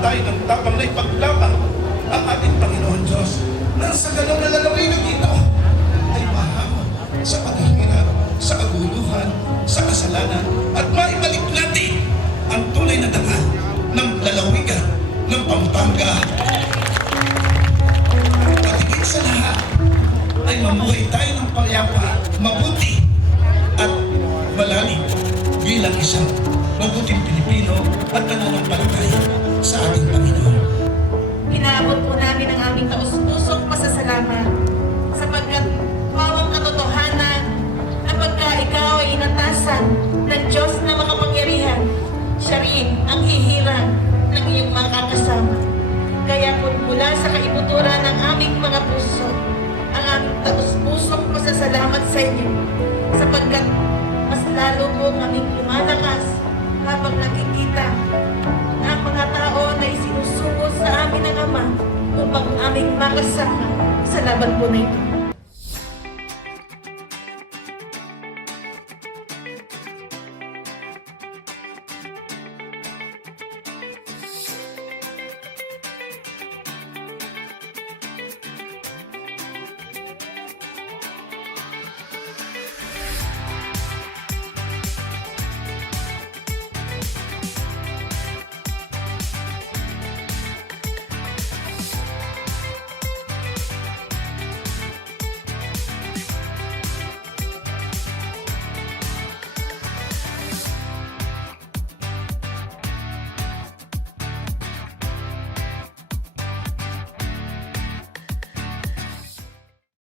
tayo ng tapang na ipaglaban ang ating Panginoon Diyos. Nang sa ganang nalalawigan ito ay mahamon sa paghihirap, sa kaguluhan, sa kasalanan, at maibalik natin ang tunay na dangal ng lalawigan ng Pampanga. At higit sa lahat ay mamuhay tayo ng payapa, mabuti at malalim bilang isang mabuting Pilipino at nananampalataya sa ating Panginoon. Inaabot po namin ang aming taus-pusong pasasalamat sapagkat pawang katotohanan na pagka ikaw ay inatasan ng Diyos na makapangyarihan, siya rin ang hihirang ng iyong mga kasama. Kaya po mula sa kaibuturan ng aming mga puso, ang aming taus-pusong pasasalamat sa inyo sapagkat mas lalo po kaming lumalakas habang nakikita na ang mga tao na isinusubo sa amin ng Ama upang aming makasama sa laban po na ito.